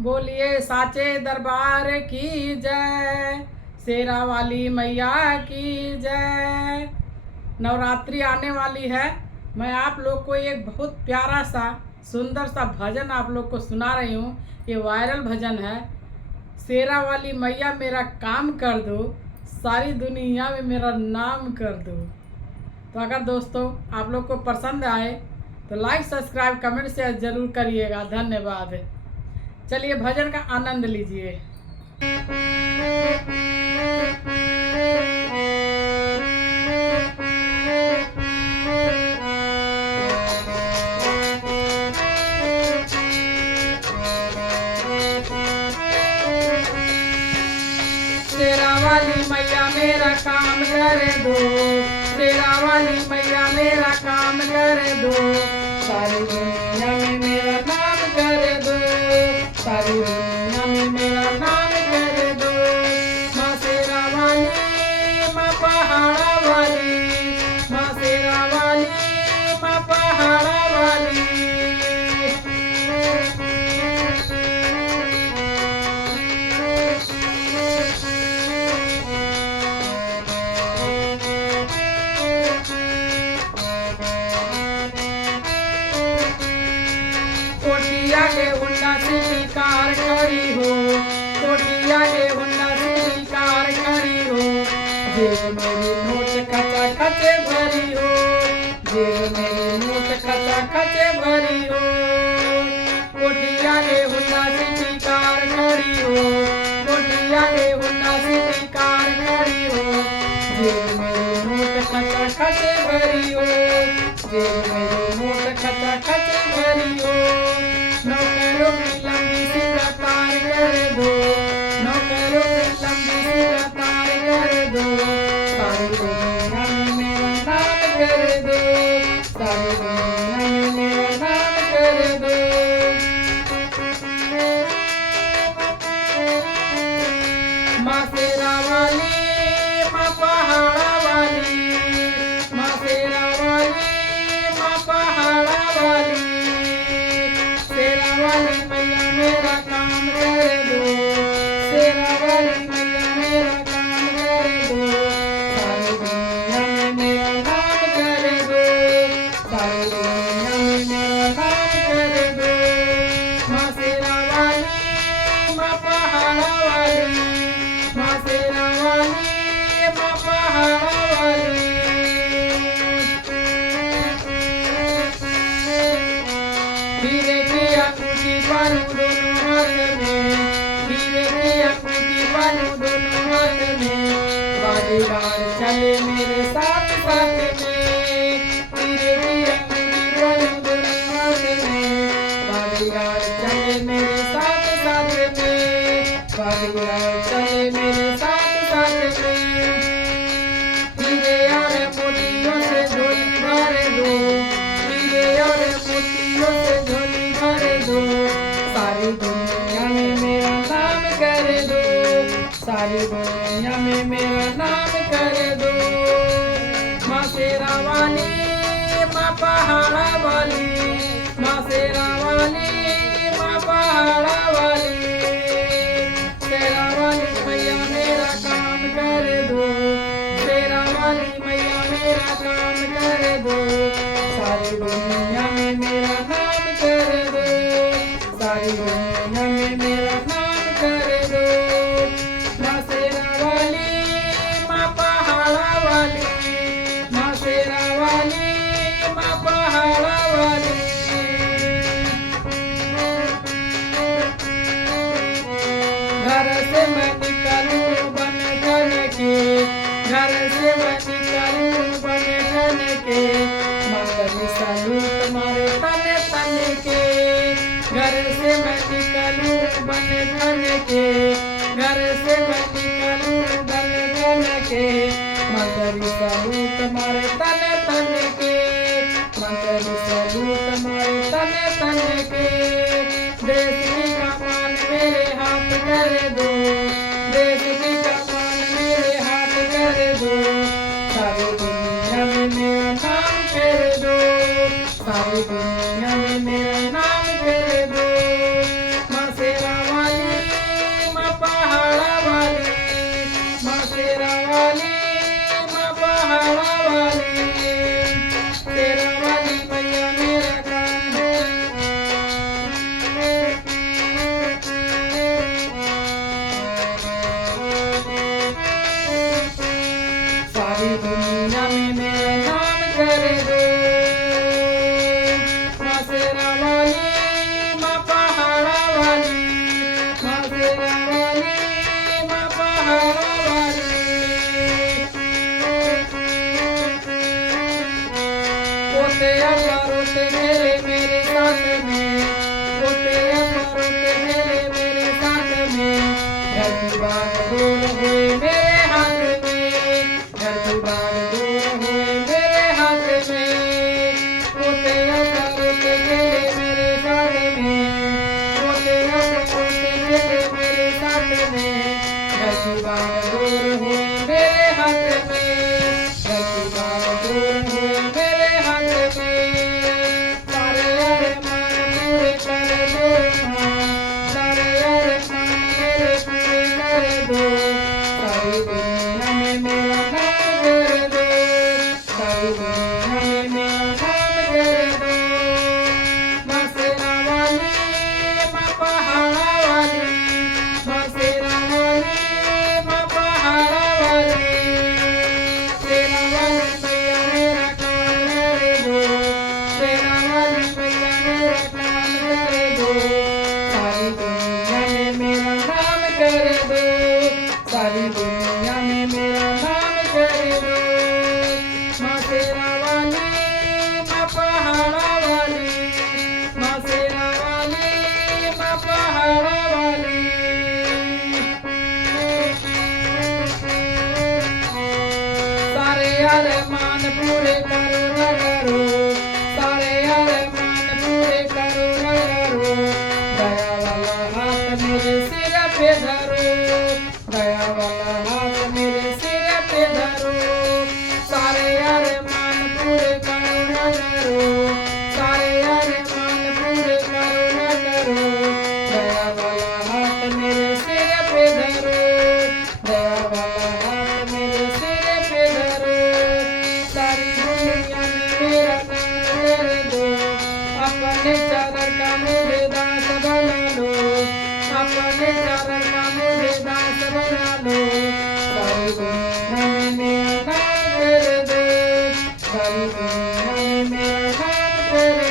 बोलिए साचे दरबार की जय, शेरा वाली मैया की जय। नवरात्रि आने वाली है। मैं आप लोग को एक बहुत प्यारा सा सुंदर सा भजन आप लोग को सुना रही हूँ। ये वायरल भजन है। शेरा वाली मैया मेरा काम कर दो, सारी दुनिया में मेरा नाम कर दो। तो अगर दोस्तों आप लोग को पसंद आए तो लाइक सब्सक्राइब कमेंट शेयर जरूर करिएगा। धन्यवाद। चलिए भजन का आनंद लीजिए। शेरा वाली मैया मेरा काम कर दो, शेरा वाली मैया मेरा काम कर दो, सारी दुनिया में मेरा नाम कर दो, सारी दुनिया में मेरा नाम कर दो। माँ शेरा वाली, माँ पहाड़ा वाली, माँ शेरा वाली, माँ पहाड़ा वाली। कोटिया के हुंडा से शिकार करी हो, कोटिया के हुंडा से शिकार करी हो, जेब मेरी नोट खचा खचे भरी हो, जेब मेरी नोट खचा खचे भरी हो। कोटिया के हुंडा से शिकार करी हो, कोटिया के हुंडा से शिकार करी हो, जेब मेरी नोट खचा खचे भरी हो, जेब मेरी नोट खचा खचे भरी हो। नौकरों की लंबी सी कतार कर दो, नौकरों की लंबी सी कतार कर दो, सारी दुनिया में मेरा नाम कर दो, सारी दुनिया में मेरा नाम कर दो। माँ शेरा वाली, माँ पहाड़ा वाली, माँ शेरा वाली, माँ पहाड़ा वाली। शेरा वाली मैया मेरा काम कर दो, शेरा वाली मैया मेरा काम कर दो, सारी दुनिया में मेरा नाम कर दो, सारी दुनिया में मेरा नाम कर दो। माँ शेरा वाली, माँ पहाड़ा वाली, माँ शेरा वाली, माँ पहाड़ा वाली। हीरे की आकृति बानू दोनों हाथ में, हीरे की आकृति बानू दोनों हाथ में, बाजीगर चले मेरे साथ साथ में, हीरे की आकृति बानू दोनों हाथ में, बाजीगर चले मेरे साथ साथ में, बाजीगर चले मेरे साथ साथ में। हीरे और मोतियों से झोली भर दो, हीरे और मोतियों से झोली भर दो, सारी दुनिया में मेरा नाम कर दो, सारी दुनिया में मेरा नाम कर दो। माँ शेरा वाली, माँ पहाड़ा वाली, माँ शेरा वाली, माँ पहाड़ा वाली। शेरा वाली मैया मेरा काम कर दो, शेरा वाली मैया मेरा काम कर दो, सारी दुनिया में मेरा नाम कर दो, सारी दुनिया में मेरा नाम कर दो। माँ शेरा वाली, माँ पहाड़ा वाली, माँ शेरा वाली, माँ पहाड़ा वाली। घर से मैं निकलूं बन ठन के, घर से मैं निकलूं बन ठन के, मंगली सलूट मारे तन तन के। घर से मैं निकलूं बन ठन के, घर से मैं निकलूं बन ठन के, मंगली सलूट मारे तन तन के, मंगली सलूट मारे तन तन के। देश की कमान मेरे हाथ कर दो, देश की कमान मेरे हाथ कर दो, सारी दुनिया में मेरा नाम कर दो, सारी दुनिया में मेरा नाम कर दो। माँ शेरा कर दो। माँ शेरा वाली, माँ पहाड़ा वाली, माँ शेरा वाली, माँ पहाड़ा वाली। पोते अपरोते मेरे मेरे साथ में, पोते अपरोते मेरे मेरे साथ में। घर की बात दूर हुए मेरे हाथ में, घर की बात दूर हुए मेरे हाथ में। पोते अपरोते मेरे मेरे साथ में, पोते अपरोते मेरे मेरे साथ में। घर की बात दूर हुए मेरे हाथ में, घर की बात दूर हुए मेरे हाथ में। सारे अरमान पूरे कर दो माँ, सारे अरमान मेरे पूरे कर दो। सारी दुनिया में मेरा नाम कर दो, सारी दुनिया में मेरा नाम कर दो। माँ शेरा वाली, माँ पहाड़ा वाली, माँ शेरा वाली, माँ पहाड़ा वाली। शेरा वाली मैया मेरा काम कर दो, शेरा वाली मैया मेरा काम कर दो। सारी दुनिया में मेरा नाम कर दो, सारी दुनिया में मेरा नाम कर दो। माँ शेरा वाली, माँ पहाड़ा वाली, माँ शेरा वाली, माँ पहाड़ा वाली। सारे अरमान पूरे करो न करो, सारे अरमान पूरे करो न करो। दया वाला हाथ मेरे सिर पे धरो, दया वाला हाथ मेरे सिर पे धरो। सारे अरमान पूरे करो न करो, सारे अरमान पूरे करो न करो। दया वाला हाथ मेरे सिर पे धरो, दया वाला हाथ मेरे सिर पे धरो। सारी दुनिया में मेरा नाम कर दो, अपने चादर का मुझे दास बना लो, अपने चादर का मुझे दास बना लो। सारी दुनिया में मेरा नाम कर दो, सारी दुनिया में मेरा नाम कर